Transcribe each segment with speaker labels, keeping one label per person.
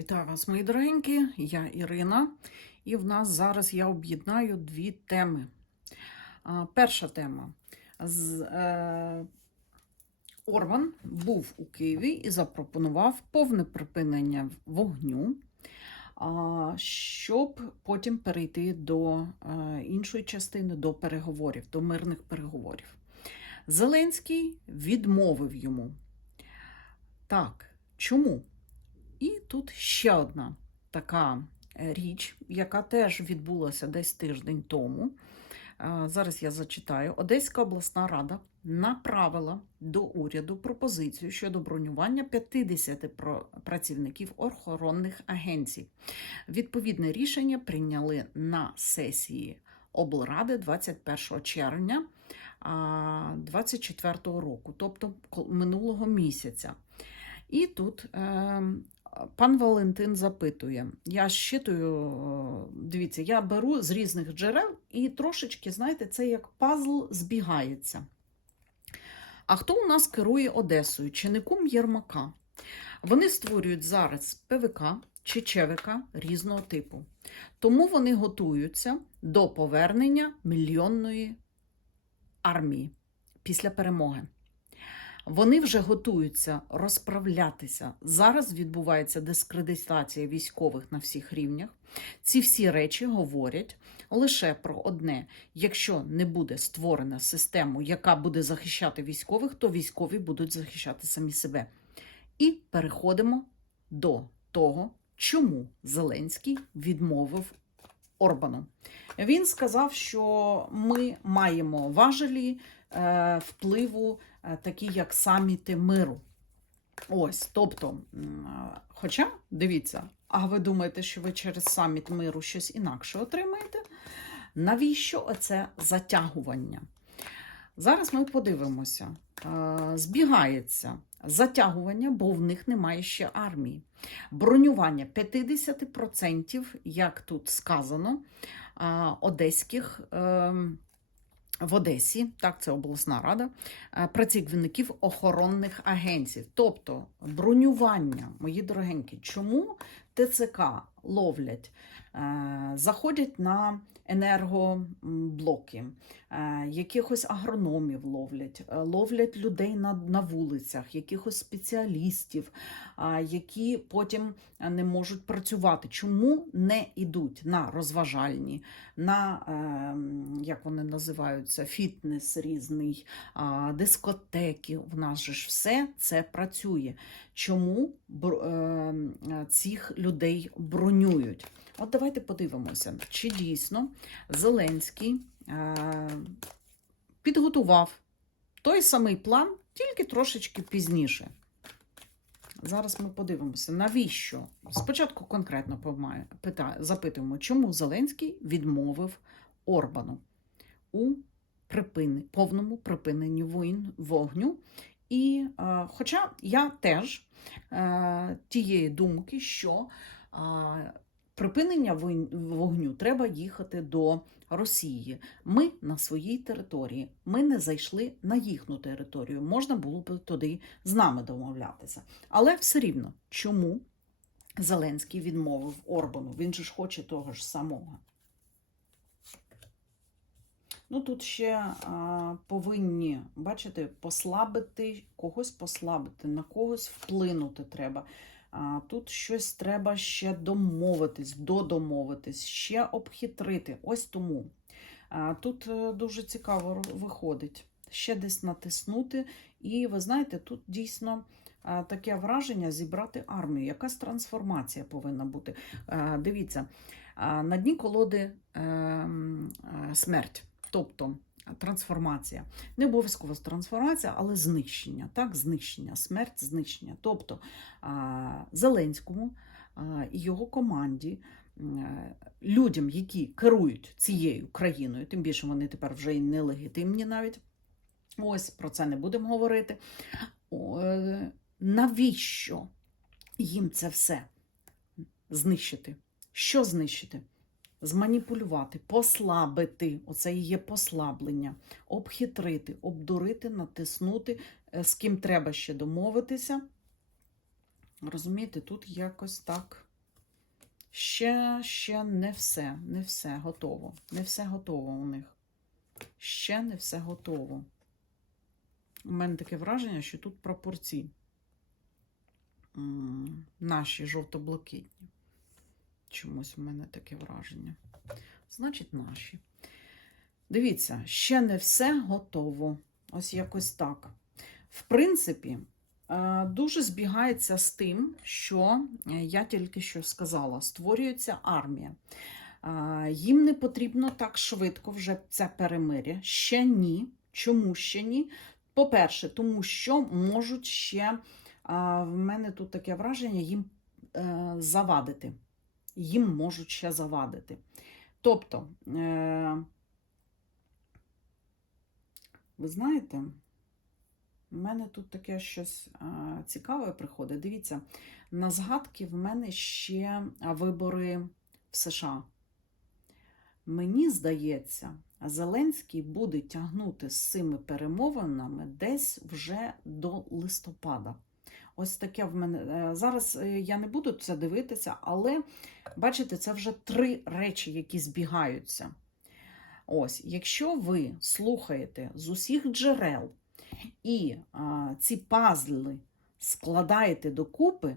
Speaker 1: Вітаю вас, мої дорогенькі, я Ірина, і в нас зараз я об'єднаю дві теми. Перша тема. З, е, був у Києві і запропонував повне припинення вогню, щоб потім перейти до е, іншої частини, до переговорів, до мирних переговорів. Зеленський відмовив йому. Так, чому? І тут ще одна така е, річ, яка теж відбулася десь тиждень тому. Зараз я зачитаю. Одеська обласна рада направила до уряду пропозицію щодо бронювання 50 працівників охоронних агенцій. Відповідне рішення прийняли на сесії облради 21 червня 2024 року, тобто минулого місяця. І тут е, пан Валентин запитує: я щитую, е, дивіться, я беру з різних джерел і трошечки, знаєте, це як пазл збігається. А хто у нас керує Одесою? Чи не кум Єрмака? Вони створюють зараз ПВК чи ЧВК різного типу. Тому вони готуються до повернення мільйонної армії після перемоги. Вони вже готуються розправлятися. Зараз відбувається дискредитація військових на всіх рівнях. Ці всі речі говорять лише про одне: якщо не буде створена система, яка буде захищати військових, то військові будуть захищати самі себе. І переходимо до того, чому Зеленський відмовив Орбану. Він сказав, що ми маємо важелі впливу, е, такі як саміти миру. Ось, тобто, хоча, дивіться, а ви думаєте, що ви через саміт миру щось інакше отримаєте? Навіщо оце затягування? Зараз ми подивимося. Е, Збігається затягування, бо в них немає ще армії. Бронювання 50%, як тут сказано, одеських. В Одесі, так, це обласна рада, е, працівників охоронних агенцій. Тобто бронювання, мої дорогенькі, чому ТЦК ловлять, е, заходять на енергоблоки, е, якихось агрономів ловлять, е, ловлять людей на, на вулицях, якихось спеціалістів, які потім не можуть працювати. Чому не йдуть на розважальні, на е, як вони називаються, фітнес різний, дискотеки? В нас же ж все це працює. Чому цих людей бронюють? От давайте подивимося, чи дійсно Зеленський е, підготував той самий план, тільки трошечки пізніше. Зараз ми подивимося, навіщо? Спочатку конкретно запитуємо, чому Зеленський відмовив Орбану у припини, повному припиненні воїн, вогню. І, е, хоча я теж е, тієї думки, що припинення вогню треба їхати до Росії. Ми на своїй території, ми не зайшли на їхню територію. Можна було б туди з нами домовлятися. Але все рівно, чому Зеленський відмовив Орбану? Він же ж хоче того ж самого. Ну, тут ще а, повинні, бачите, послабити, когось послабити, на когось вплинути треба. Тут щось треба ще домовитись, додомовитись, ще обхитрити. Ось тому. Тут е, дуже цікаво виходить. Ще десь натиснути. І ви знаєте, тут дійсно таке враження зібрати армію. Якась трансформація повинна бути. Дивіться, на дні колоди ем, е, смерть. Тобто трансформація. Не обов'язково трансформація, але знищення. Так, знищення, смерть, знищення. Тобто Зеленському і його команді, е, людям, які керують цією країною, тим більше вони тепер вже й нелегітимні навіть. Ось про це не будемо говорити. Е, навіщо їм це все знищити? Що знищити? Зманіпулювати, послабити, оце і є послаблення, обхитрити, обдурити, натиснути, е, з ким треба ще домовитися. Розумієте, тут якось так Ще, ще не все, не все готово. Не все готово у них. Ще не все готово. У мене таке враження, що тут прапорці м, наші жовто-блакитні. Чомусь у мене таке враження. Значить, наші. Дивіться, ще не все готово. Ось якось так. В принципі, е, дуже збігається з тим, що е, я тільки що сказала: створюється армія. Е, Їм не потрібно так швидко вже це перемир'я. Ще ні. Чому ще ні? По-перше, тому що можуть ще, в мене тут таке враження, їм завадити. Їм можуть ще завадити. Тобто, е, ви знаєте, в мене тут таке щось а, цікаве приходить. Дивіться, на згадки в мене ще вибори в США. Мені здається, Зеленський буде тягнути з цими перемовинами десь вже до листопада. Ось таке в мене. е, Зараз е, я не буду це дивитися, але бачите, це вже три речі, які збігаються. Ось, якщо ви слухаєте з усіх джерел і а, ці пазли складаєте докупи,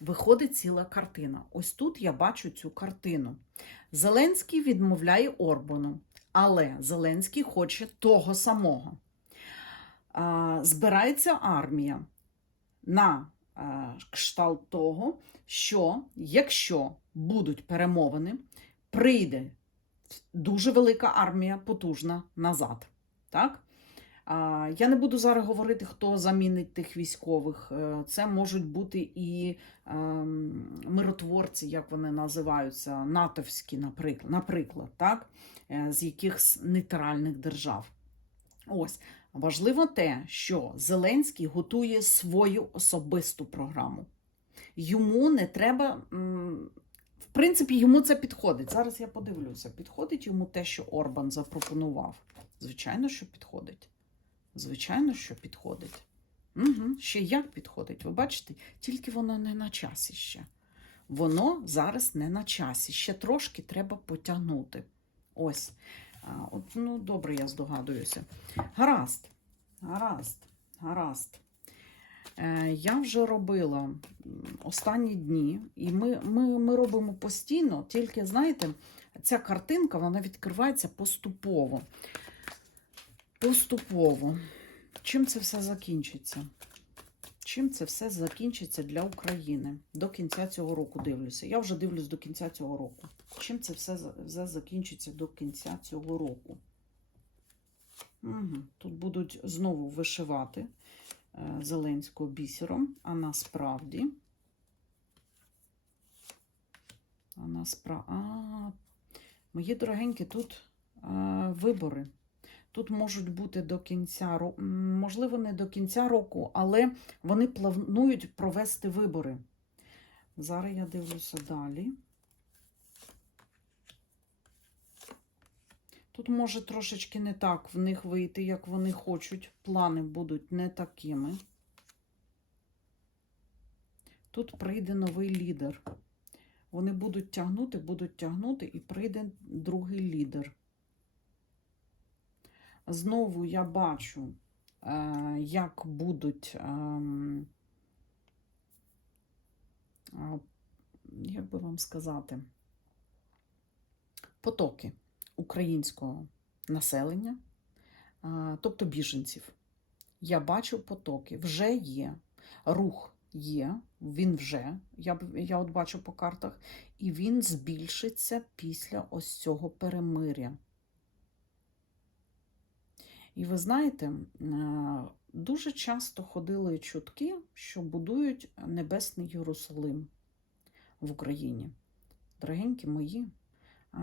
Speaker 1: виходить ціла картина. Ось тут я бачу цю картину. Зеленський відмовляє Орбану, але Зеленський хоче того самого. А, збирається армія на а, кшталт того, що якщо будуть перемовини, прийде дуже велика армія, потужна назад. Так? Я не буду зараз говорити, хто замінить тих військових. Е, Це можуть бути і ем, миротворці, як вони називаються, натовські, наприклад, наприклад так? Е, з якихось нейтральних держав. Ось. Важливо те, що Зеленський готує свою особисту програму. Йому не треба. В принципі, йому це підходить. Зараз я подивлюся, підходить йому те, що Орбан запропонував. Звичайно, що підходить. Звичайно, що підходить. Угу. Ще як підходить. Ви бачите, тільки воно не на часі ще. Воно зараз не на часі. Ще трошки треба потягнути. Ось. От, ну, добре, я здогадуюся. Гаразд. Гаразд. Гаразд. Е, я вже робила останні дні, і ми, ми, ми робимо постійно, тільки, знаєте, ця картинка вона відкривається поступово. Поступово. Чим це все закінчиться? Чим це все закінчиться для України до кінця цього року? Дивлюся. Я вже дивлюсь до кінця цього року. Чим це все, все закінчиться до кінця цього року? Угу. Тут будуть знову вишивати е, Зеленського бісером, а насправді. А насправді. А, мої дорогенькі, тут е, вибори. Тут можуть бути до кінця року, можливо, не до кінця року, але вони планують провести вибори. Зараз я дивлюся далі. Тут може трошечки не так в них вийти, як вони хочуть. Плани будуть не такими. Тут прийде новий лідер. Вони будуть тягнути, будуть тягнути, і прийде другий лідер. Знову я бачу, е, як будуть, ем, як би вам сказати, потоки українського населення, а, тобто біженців. Я бачу потоки, вже є, рух є, він вже, я, я от бачу по картах, і він збільшиться після ось цього перемиря. І ви знаєте, е, дуже часто ходили чутки, що будують Небесний Єрусалим в Україні. Дорогенькі мої, е,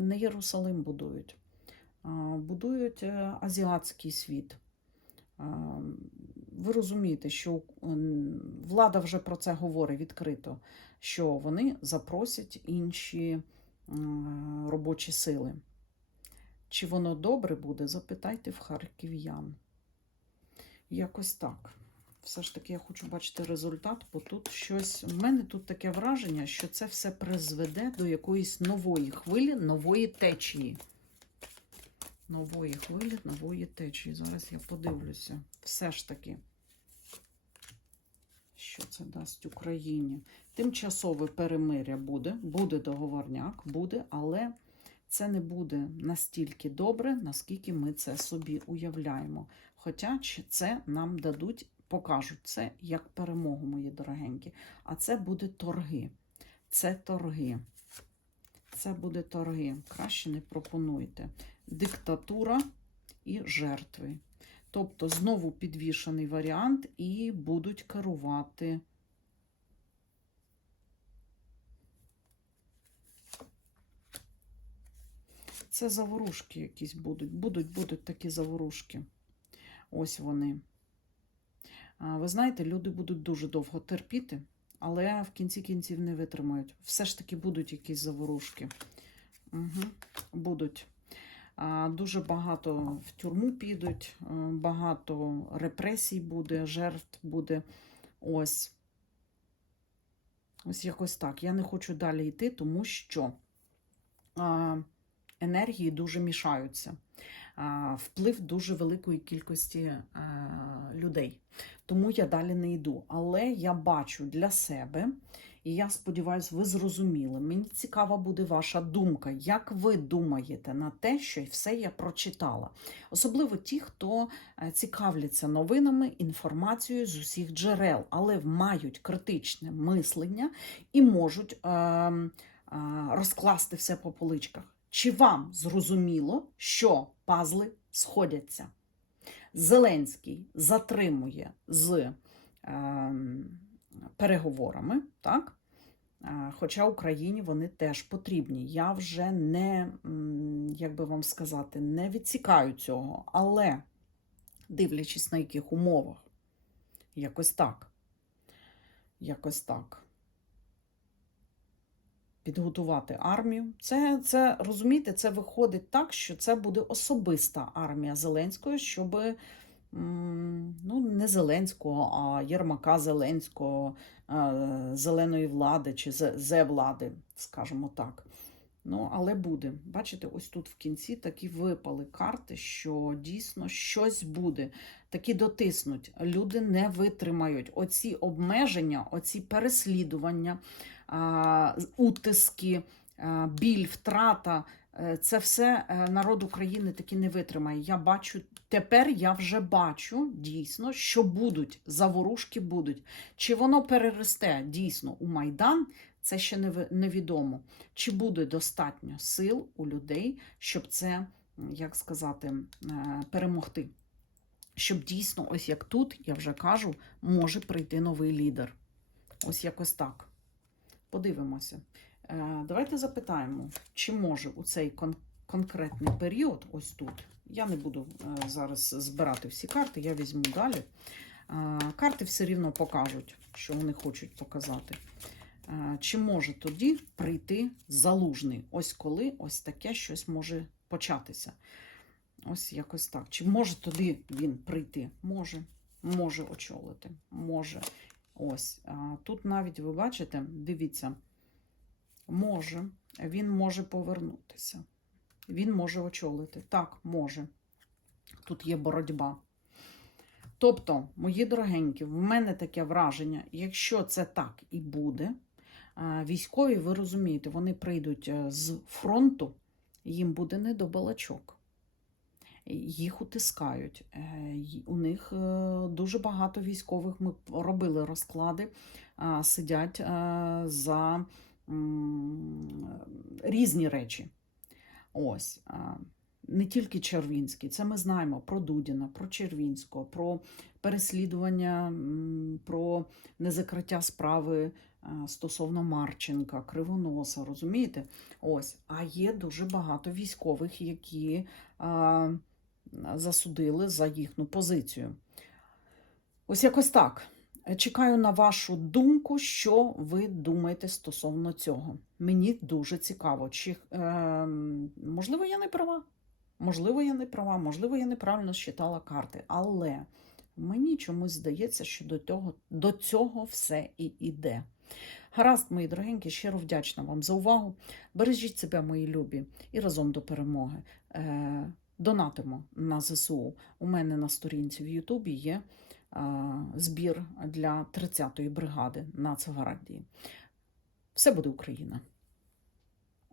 Speaker 1: не Єрусалим будують, будують е, азіатський світ. Ви розумієте, що влада вже про це говорить відкрито, що вони запросять інші робочі сили. Чи воно добре буде, запитайте в харків'ян. Якось так. Все ж таки я хочу бачити результат, бо тут щось. У мене тут таке враження, що це все призведе до якоїсь нової хвилі, нової течії. Нової хвилі, нової течії. Зараз я подивлюся. Все ж таки, що це дасть Україні. Тимчасове перемиря буде, буде договорняк, буде, але це не буде настільки добре, наскільки ми це собі уявляємо. Хоча це нам дадуть, покажуть це як перемогу, мої дорогенькі. А це буде торги. Це торги. Це буде торги. Краще не пропонуйте. Диктатура і жертви. Тобто знову підвішений варіант і будуть керувати. Це заворушки якісь будуть. Будуть, будуть такі заворушки. Ось вони. Ви знаєте, люди будуть дуже довго терпіти, але в кінці кінців не витримають. Все ж таки будуть якісь заворушки. Угу. Будуть. Дуже багато в тюрму підуть, багато репресій буде, жертв буде. Ось. Ось якось так. Я не хочу далі йти, тому що енергії дуже мішаються. Вплив дуже великої кількості людей. Тому я далі не йду. Але я бачу для себе, і я сподіваюся, ви зрозуміли. Мені цікава буде ваша думка. Як ви думаєте на те, що все я прочитала? Особливо ті, хто е, цікавляться новинами, інформацією з усіх джерел, але мають критичне мислення і можуть е, е, розкласти все по поличках. Чи вам зрозуміло, що пазли сходяться? Зеленський затримує з е, переговорами, так? Хоча Україні вони теж потрібні. Я вже не, як би вам сказати, не відсікаю цього, але дивлячись на яких умовах, якось так. Якось так. Підготувати армію. Це, це розумієте, це виходить так, що це буде особиста армія Зеленського, щоб ну, не Зеленського, а Єрмака Зеленського, е, зеленої влади чи зе- зе-влади, скажімо так. Ну, але буде. Бачите, ось тут в кінці такі випали карти, що дійсно щось буде. Такі дотиснуть. Люди не витримають. Оці обмеження, оці переслідування, утиски, біль, втрата. е, Це все е, народ України таки не витримає. Я бачу, тепер я вже бачу дійсно, що будуть заворушки будуть. Чи воно переросте дійсно у Майдан, це ще не невідомо. Чи буде достатньо сил у людей, щоб це, як сказати, е, перемогти? Щоб дійсно, ось як тут, я вже кажу, може прийти новий лідер. Ось якось так. Подивимося. Е, Давайте запитаємо, чи може у цей кон- конкретний період, ось тут, я не буду е, зараз збирати всі карти, я візьму далі. Е, Карти все рівно покажуть, що вони хочуть показати. Чи може тоді прийти залужний? Ось коли ось таке щось може початися. Ось якось так. Чи може тоді він прийти? Може, може очолити, може. Ось. Тут навіть ви бачите, дивіться, може, він може повернутися. Він може очолити. Так, може. Тут є боротьба. Тобто, мої дорогенькі, в мене таке враження, якщо це так і буде, військові, ви розумієте, вони прийдуть е, з фронту, їм буде не до балачок. Їх утискають. Е, У них е, дуже багато військових. Ми робили розклади, сидять е, за різні речі. Ось. Не тільки Червінський, це ми знаємо про Дудіна, про Червінського, про переслідування, про незакриття справи стосовно Марченка, Кривоноса, розумієте? Ось. А є дуже багато військових, які засудили за їхню позицію. Ось якось так. Чекаю на вашу думку, що ви думаєте стосовно цього. Мені дуже цікаво, чи е, можливо я не права. Можливо, я не права, можливо, я неправильно считала карти, але Мені чомусь здається, що до цього, до цього все і іде. Гаразд, мої дорогенькі, щиро вдячна вам за увагу. Бережіть себе, мої любі, і разом до перемоги. Е, донатимо на ЗСУ. У мене на сторінці в Ютубі є е, збір для 30-ї бригади Нацгвардії. Все буде Україна!